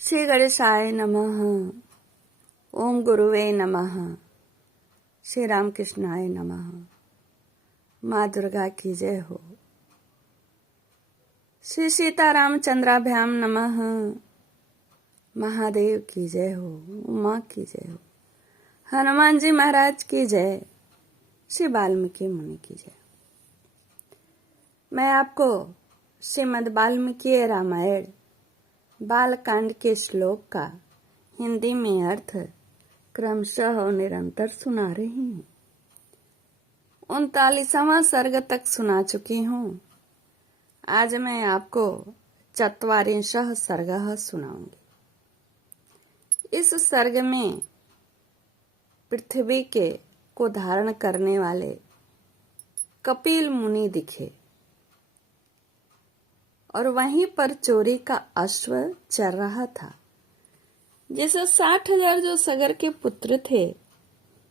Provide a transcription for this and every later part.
श्री गणेशाय नमः। ओम गुरुवे नमः। श्री रामकृष्णाय नमः। माँ दुर्गा की जय हो। श्री सीतारामचंद्राभ्याम नमः। महादेव की जय हो। उमा की जय हो। हनुमान जी महाराज की जय। श्री वाल्मीकि मुनि की जय। मैं आपको श्रीमद् वाल्मीकि रामायण बालकांड के श्लोक का हिंदी में अर्थ क्रमशः और निरंतर सुना रही हूँ। 39वां सर्ग तक सुना चुकी हूँ। आज मैं आपको 44वां सर्ग सुनाऊंगी। इस सर्ग में पृथ्वी को धारण करने वाले कपिल मुनि दिखे और वहीं पर चोरी का अश्व चल रहा था। जैसे 60,000 जो सगर के पुत्र थे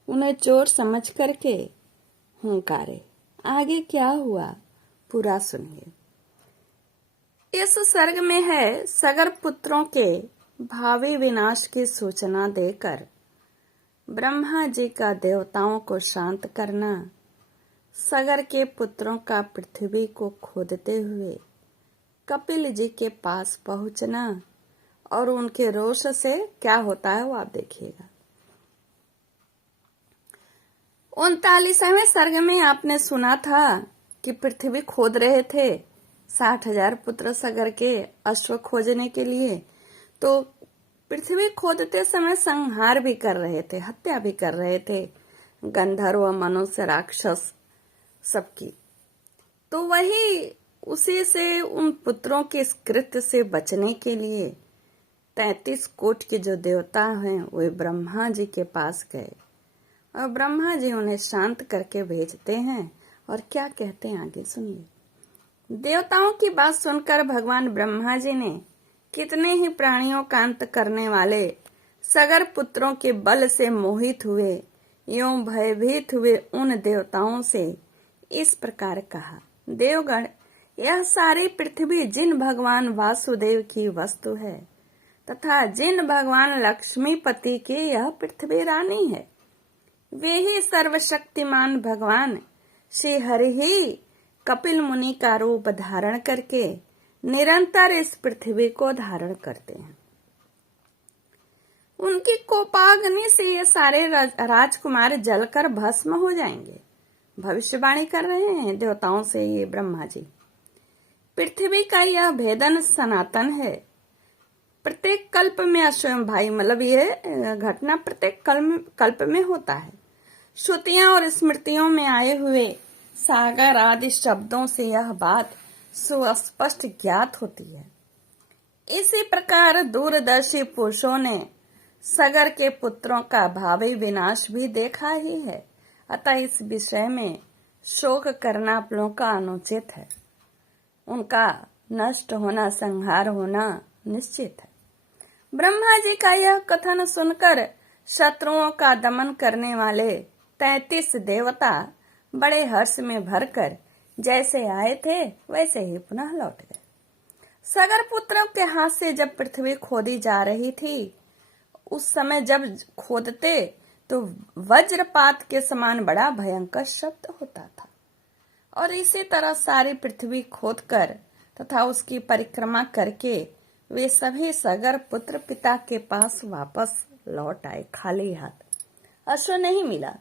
उन्हें चोर समझ करके हुंकारे। आगे क्या हुआ पूरा सुनिए। इस सर्ग में है सगर पुत्रों के भावी विनाश की सूचना देकर ब्रह्मा जी का देवताओं को शांत करना, सगर के पुत्रों का पृथ्वी को खोदते हुए कपिल जी के पास पहुंचना और उनके रोष से क्या होता है वो आप देखिएगा। 39वें सर्ग में आपने सुना था कि पृथ्वी खोद रहे थे 60,000 पुत्र सगर के अश्व खोजने के लिए। तो पृथ्वी खोदते समय संहार भी कर रहे थे, हत्या भी कर रहे थे गंधर्व, मनुष्य, राक्षस सबकी। तो वही उसी से उन पुत्रों के इस कृत्य से बचने के लिए 33 कोट के जो देवता हैं वे ब्रह्मा जी के पास गए और ब्रह्मा जी उन्हें शांत करके भेजते हैं। और क्या कहते हैं आगे सुनिए। देवताओं की बात सुनकर भगवान ब्रह्मा जी ने कितने ही प्राणियों का अंत करने वाले सगर पुत्रों के बल से मोहित हुए एवं भयभीत हुए उन देवताओं से इस प्रकार कहा, देवगण, यह सारी पृथ्वी जिन भगवान वासुदेव की वस्तु है तथा जिन भगवान लक्ष्मीपति की यह पृथ्वी रानी है, वे ही सर्वशक्तिमान भगवान श्री हरि ही कपिल मुनि का रूप धारण करके निरंतर इस पृथ्वी को धारण करते हैं। उनकी कोपाग्नि से ये सारे राजकुमार जलकर भस्म हो जाएंगे। भविष्यवाणी कर रहे हैं देवताओं से ये ब्रह्मा जी। पृथ्वी का यह भेदन सनातन है। प्रत्येक कल्प में अश्वयं भाई, मतलब ये घटना प्रत्येक कल्प में होता है। श्रुतियां और स्मृतियों में आए हुए सागर आदि शब्दों से यह बात सुस्पष्ट ज्ञात होती है। इसी प्रकार दूरदर्शी पुरुषों ने सगर के पुत्रों का भावी विनाश भी देखा ही है। अतः इस विषय में शोक करना आप लोगों का अनुचित है। उनका नष्ट होना, संहार होना निश्चित है। ब्रह्मा जी का यह कथन सुनकर शत्रुओं का दमन करने वाले 33 देवता बड़े हर्ष में भरकर जैसे आए थे वैसे ही पुनः लौट गए। सगर पुत्रों के हाथ से जब पृथ्वी खोदी जा रही थी, उस समय जब खोदते तो वज्रपात के समान बड़ा भयंकर शब्द होता था। और इसी तरह सारी पृथ्वी खोदकर तथा उसकी परिक्रमा करके वे सभी सगर पुत्र पिता के पास वापस लौट आए खाली हाथ। अश्व नहीं मिला।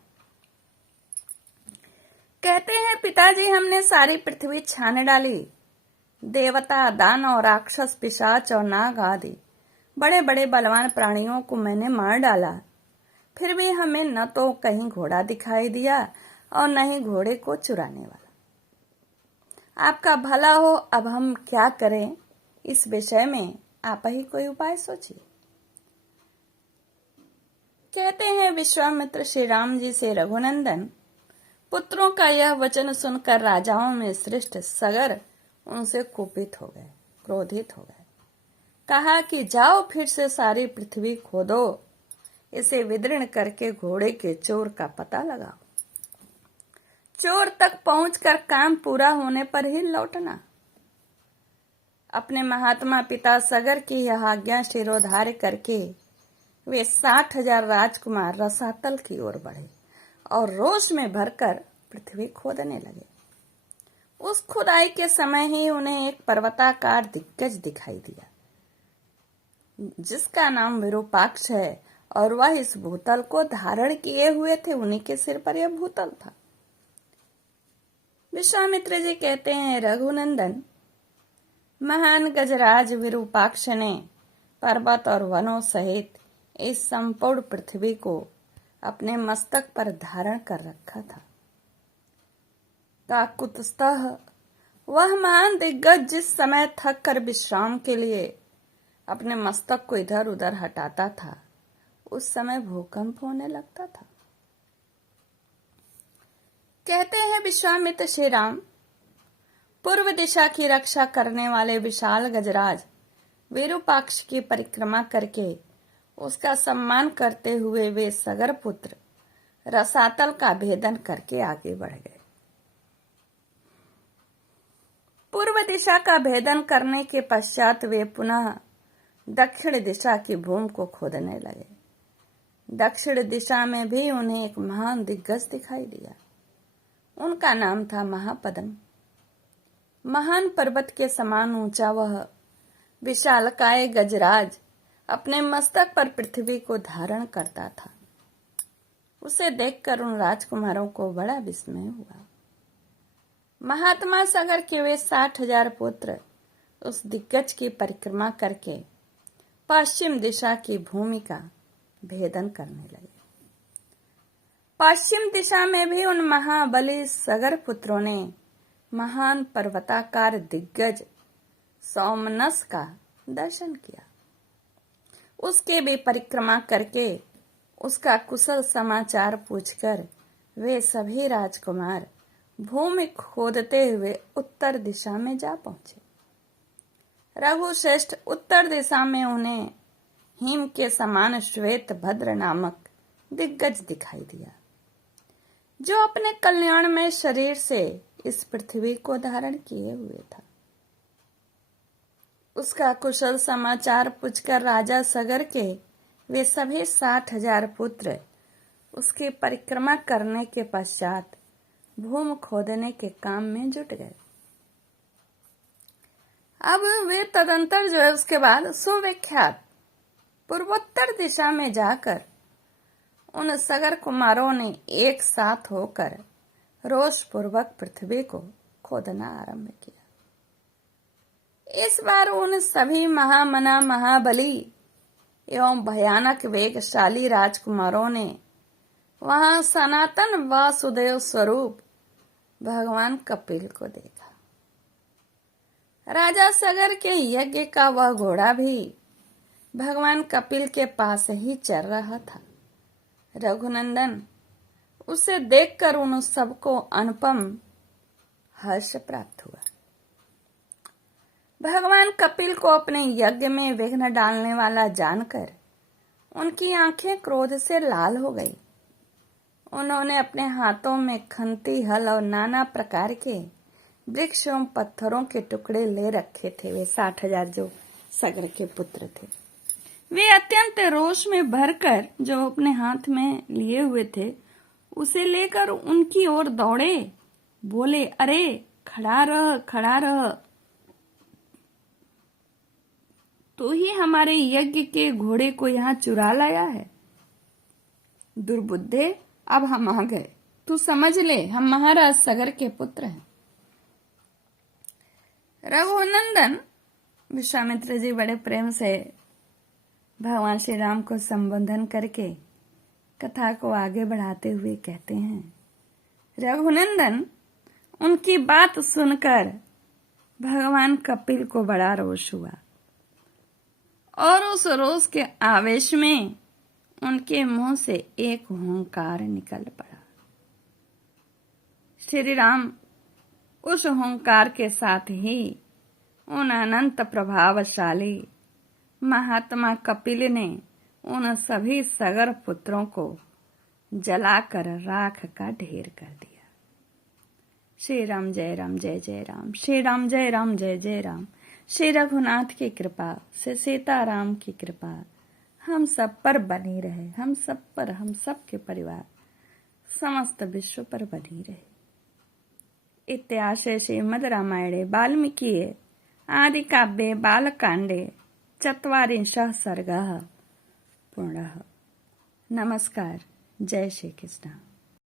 कहते हैं, पिताजी, हमने सारी पृथ्वी छान डाली। देवता, दानव, राक्षस, पिशाच और नाग आदि बड़े बड़े बलवान प्राणियों को मैंने मार डाला। फिर भी हमें न तो कहीं घोड़ा दिखाई दिया और न ही घोड़े को चुराने वाला। आपका भला हो, अब हम क्या करें? इस विषय में आप ही कोई उपाय सोचिए। कहते हैं, विश्वामित्र श्री राम जी से रघुनंदन पुत्रों का यह वचन सुनकर राजाओं में श्रेष्ठ सगर उनसे कुपित हो गए, क्रोधित हो गए। कहा कि जाओ फिर से सारी पृथ्वी खोदो, इसे विदीर्ण करके घोड़े के चोर का पता लगाओ। चोर तक पहुंचकर काम पूरा होने पर ही लौटना। अपने महात्मा पिता सगर की यह आज्ञा शिरोधार्य करके वे 60,000 राजकुमार रसातल की ओर बढ़े और रोष में भरकर पृथ्वी खोदने लगे। उस खुदाई के समय ही उन्हें एक पर्वताकार दिग्गज दिखाई दिया, जिसका नाम विरूपाक्ष है, और वह इस भूतल को धारण किए हुए थे। उन्हीं के सिर पर यह भूतल था। विश्वामित्र जी कहते हैं, रघुनंदन, महान गजराज विरूपाक्ष ने पर्वत और वनों सहित इस संपूर्ण पृथ्वी को अपने मस्तक पर धारण कर रखा था। काकुत्स्थः वह महान दिग्गज जिस समय थक कर विश्राम के लिए अपने मस्तक को इधर उधर हटाता था, उस समय भूकंप होने लगता था। कहते हैं विश्वामित्र श्री राम, पूर्व दिशा की रक्षा करने वाले विशाल गजराज विरूपाक्ष की परिक्रमा करके उसका सम्मान करते हुए वे सगर पुत्र रसातल का भेदन करके आगे बढ़ गए। पूर्व दिशा का भेदन करने के पश्चात वे पुनः दक्षिण दिशा की भूमि को खोदने लगे। दक्षिण दिशा में भी उन्हें एक महान दिग्गज दिखाई दिया। उनका नाम था महापद्म। महान पर्वत के समान ऊंचा वह विशालकाय गजराज अपने मस्तक पर पृथ्वी को धारण करता था। उसे देखकर उन राजकुमारों को बड़ा विस्मय हुआ। महात्मा सगर के वे 60,000 पुत्र उस दिग्गज की परिक्रमा करके पश्चिम दिशा की भूमि का भेदन करने लगे। पश्चिम दिशा में भी उन महाबली सगर पुत्रों ने महान पर्वताकार दिग्गज सोमनस का दर्शन किया। उसके भी परिक्रमा करके उसका कुशल समाचार पूछकर वे सभी राजकुमार भूमि खोदते हुए उत्तर दिशा में जा पहुंचे। रघुश्रेष्ठ उत्तर दिशा में उन्हें हिम के समान श्वेत भद्र नामक दिग्गज दिखाई दिया, जो अपने कल्याण में शरीर से इस पृथ्वी को धारण किए हुए था। उसका कुशल समाचार पूछकर राजा सगर के वे सभी 60,000 पुत्र उसकी परिक्रमा करने के पश्चात भूमि खोदने के काम में जुट गए। अब वे तदंतर जो है उसके बाद सुविख्यात पूर्वोत्तर दिशा में जाकर उन सगर कुमारों ने एक साथ होकर रोष पूर्वक पृथ्वी को खोदना आरंभ किया। इस बार उन सभी महामना महाबली एवं भयानक वेगशाली राजकुमारों ने वहां सनातन वासुदेव स्वरूप भगवान कपिल को देखा। राजा सगर के यज्ञ का वह घोड़ा भी भगवान कपिल के पास ही चल रहा था। रघुनंदन, उसे देखकर उन सबको अनुपम हर्ष प्राप्त हुआ। भगवान कपिल को अपने यज्ञ में विघ्न डालने वाला जानकर उनकी आंखें क्रोध से लाल हो गई। उन्होंने अपने हाथों में खंती हल और नाना प्रकार के वृक्ष एवं पत्थरों के टुकड़े ले रखे थे। वे 60,000 जो सगर के पुत्र थे, वे अत्यंत रोष में भरकर जो अपने हाथ में लिए हुए थे उसे लेकर उनकी ओर दौड़े। बोले, अरे खड़ा रह, खड़ा रह, तो ही हमारे यज्ञ के घोड़े को यहाँ चुरा लाया है। दुर्बुद्धे, अब हम आ गए, तू समझ ले, हम महाराज सगर के पुत्र हैं। रघुनंदन, विश्वामित्र जी बड़े प्रेम से भगवान श्री राम को संबोधन करके कथा को आगे बढ़ाते हुए कहते हैं, रघुनंदन, उनकी बात सुनकर भगवान कपिल को बड़ा रोष हुआ और उस रोष के आवेश में उनके मुंह से एक हुंकार निकल पड़ा। श्री राम उस हुंकार के साथ ही उन अनंत प्रभावशाली महात्मा कपिल ने उन सभी सगर पुत्रों को जलाकर राख का ढेर कर दिया। श्री राम जय राम जय जय राम, श्री राम जय राम जय जय राम, श्री रघुनाथ की कृपा से सीताराम की कृपा हम सब पर बनी रहे, हम सब पर, हम सब के परिवार समस्त विश्व पर बनी रहे। इत्याशे श्रीमद् रामायणे वाल्मीकिये आदिकाव्ये बालकाण्डे ४४ सर्गः पूर्णः। नमस्कार। जय श्री कृष्ण।